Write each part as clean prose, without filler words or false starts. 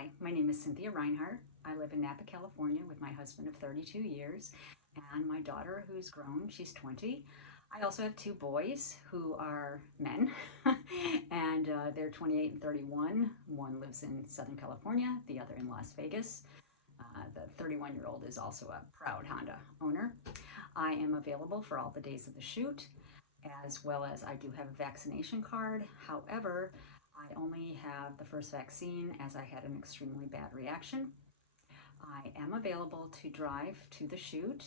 Hi, my name is Cynthia Rinehart. I live in Napa, California with my husband of 32 years and my daughter who's grown, she's 20. I also have two boys who are men and they're 28 and 31. One lives in Southern California, the other in Las Vegas. The 31-year-old is also a proud Honda owner. I am available for all the days of the shoot, as well as I do have a vaccination card. However, I only have the first vaccine as I had an extremely bad reaction. I am available to drive to the shoot,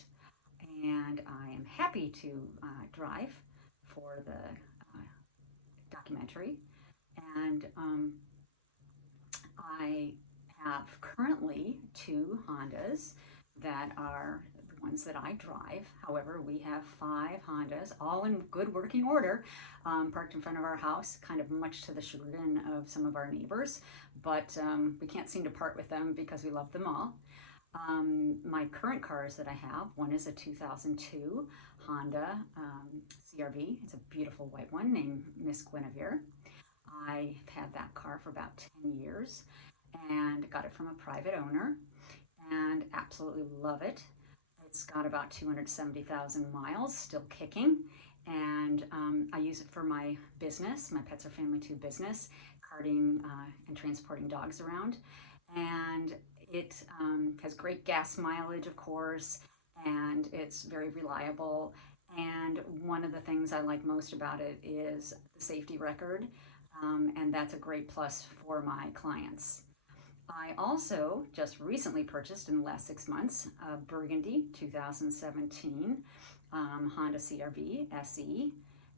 and I am happy to drive for the documentary. And I have currently two Hondas that are the ones that I drive. However, we have five Hondas, all in good working order, parked in front of our house, kind of much to the chagrin of some of our neighbors, but we can't seem to part with them because we love them all. My current cars that I have, one is a 2002 Honda CRV. It's a beautiful white one named Miss Guinevere. I've had that car for about 10 years and got it from a private owner and absolutely love it. It's got about 270,000 miles, still kicking, and I use it for my business, my Pets Are Family 2 business, carting and transporting dogs around. And it has great gas mileage, of course, and it's very reliable. And one of the things I like most about it is the safety record, and that's a great plus for my clients. I also just recently purchased in the last 6 months a Burgundy 2017 Honda CRV SE,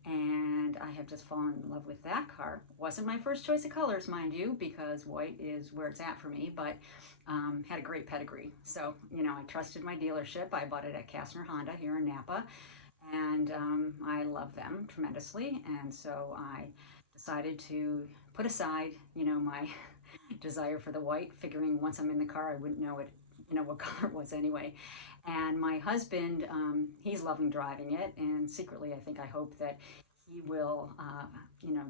and I have just fallen in love with that car. Wasn't my first choice of colors, mind you, because white is where it's at for me, but had a great pedigree. So, I trusted my dealership. I bought it at Kastner Honda here in Napa, and I love them tremendously, and so I decided to put aside, my desire for the white, figuring once I'm in the car I wouldn't know it, what color it was anyway. And my husband, he's loving driving it, and secretly I hope that he will,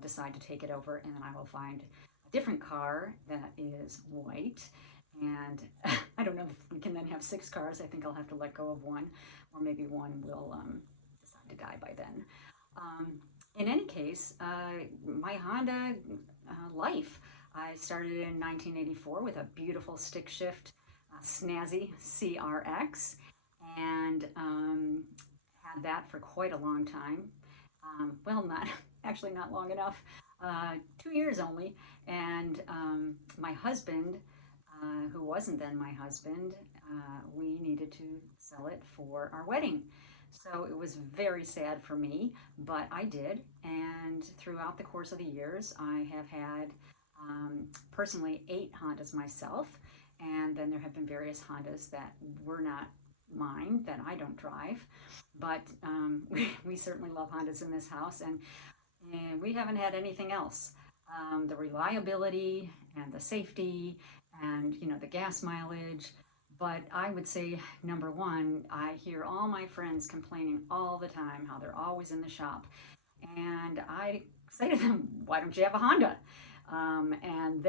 decide to take it over, and then I will find a different car that is white. And I don't know if we can then have six cars. I think I'll have to let go of one, or maybe one will decide to die by then. In any case, my Honda life. I started in 1984 with a beautiful stick shift, snazzy CRX, and had that for quite a long time. Well, not actually not long enough, 2 years only. And my husband, who wasn't then my husband, we needed to sell it for our wedding. So it was very sad for me, but I did. And throughout the course of the years, I have had personally 8 Hondas myself. And then there have been various Hondas that were not mine, that I don't drive. But we certainly love Hondas in this house, and we haven't had anything else. The reliability and the safety and, the gas mileage. But I would say, number one, I hear all my friends complaining all the time how they're always in the shop. And I say to them, why don't you have a Honda? And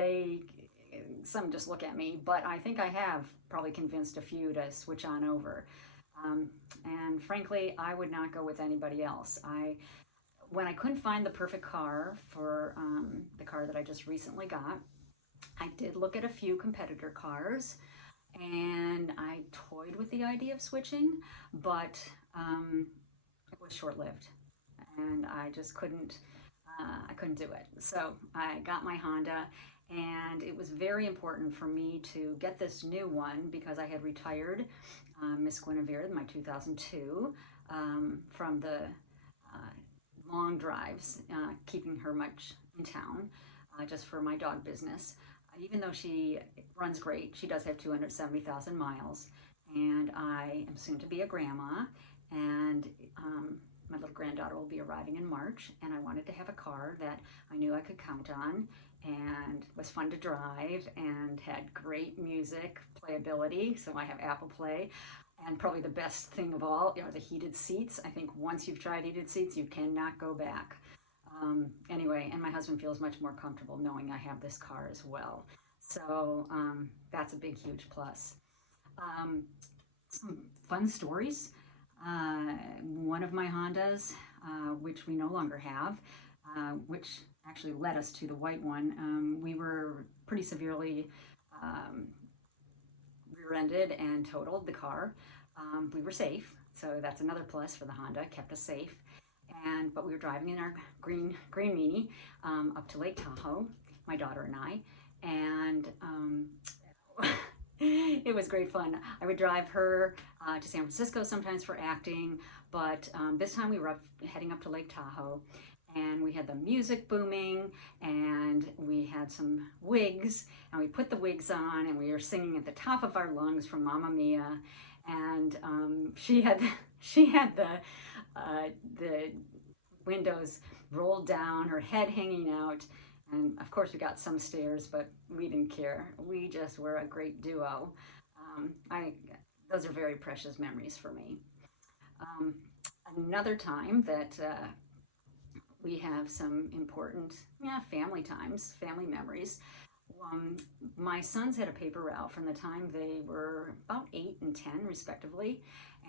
some just look at me, but I think I have probably convinced a few to switch on over. And frankly, I would not go with anybody else. When I couldn't find the perfect car for the car that I just recently got, I did look at a few competitor cars, and I toyed with the idea of switching, but it was short-lived, and I just couldn't. I couldn't do it. So I got my Honda, and it was very important for me to get this new one because I had retired Miss Guinevere, my 2002, from the long drives, keeping her much in town, just for my dog business. Even though she runs great, she does have 270,000 miles, and I am soon to be a grandma, and my little granddaughter will be arriving in March, and I wanted to have a car that I knew I could count on and was fun to drive and had great music playability. So I have Apple Play. And probably the best thing of all are the heated seats. I think once you've tried heated seats, you cannot go back. Anyway, and my husband feels much more comfortable knowing I have this car as well. So that's a big, huge plus. Um, some fun stories. One of my Hondas, which we no longer have, which actually led us to the white one, we were pretty severely um, rear-ended and totaled the car. We were safe, so that's another plus for the Honda. Kept us safe, but we were driving in our green Mini up to Lake Tahoe, my daughter and I, and it was great fun. I would drive her to San Francisco sometimes for acting, but this time we were heading up to Lake Tahoe, and we had the music booming, and we had some wigs, and we put the wigs on, and we were singing at the top of our lungs from Mamma Mia, and she had the windows rolled down, her head hanging out, and of course we got some stares, but we didn't care. We just were a great duo. I Those are very precious memories for me. Um, Another time that we have some important, family times, family memories. Um, my sons had a paper route from the time they were about 8 and 10, respectively,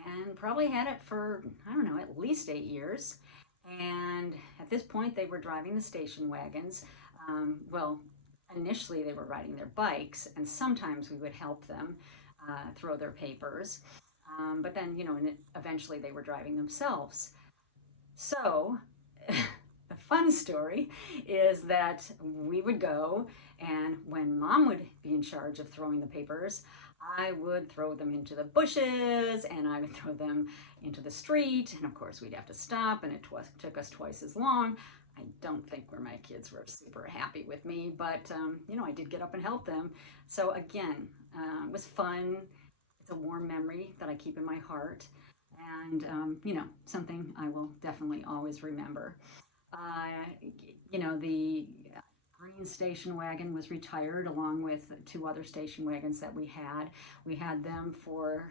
and probably had it for, I don't know, at least 8 years. And at this point, they were driving the station wagons. Well, initially, they were riding their bikes, and sometimes we would help them throw their papers. But then, eventually they were driving themselves. So, the fun story is that we would go, and when mom would be in charge of throwing the papers, I would throw them into the bushes, and I would throw them into the street, and of course we'd have to stop, and it took us twice as long. I don't think where my kids were super happy with me, but I did get up and help them. So again, it was fun. It's a warm memory that I keep in my heart, and something I will definitely always remember. Uh, the green station wagon was retired along with two other station wagons that we had. We had them for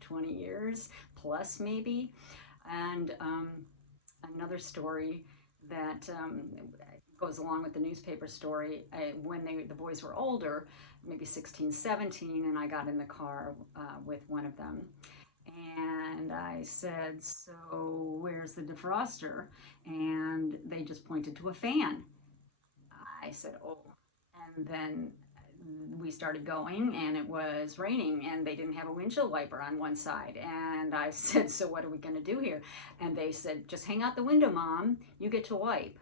20 years plus, maybe. And another story that goes along with the newspaper story, when the boys were older, maybe 16, 17, and I got in the car with one of them. And I said, "So where's the defroster?" And they just pointed to a fan. I said, "Oh." And then we started going, and it was raining, and they didn't have a windshield wiper on one side. And I said, "So what are we going to do here?" And they said, "Just hang out the window, Mom. You get to wipe."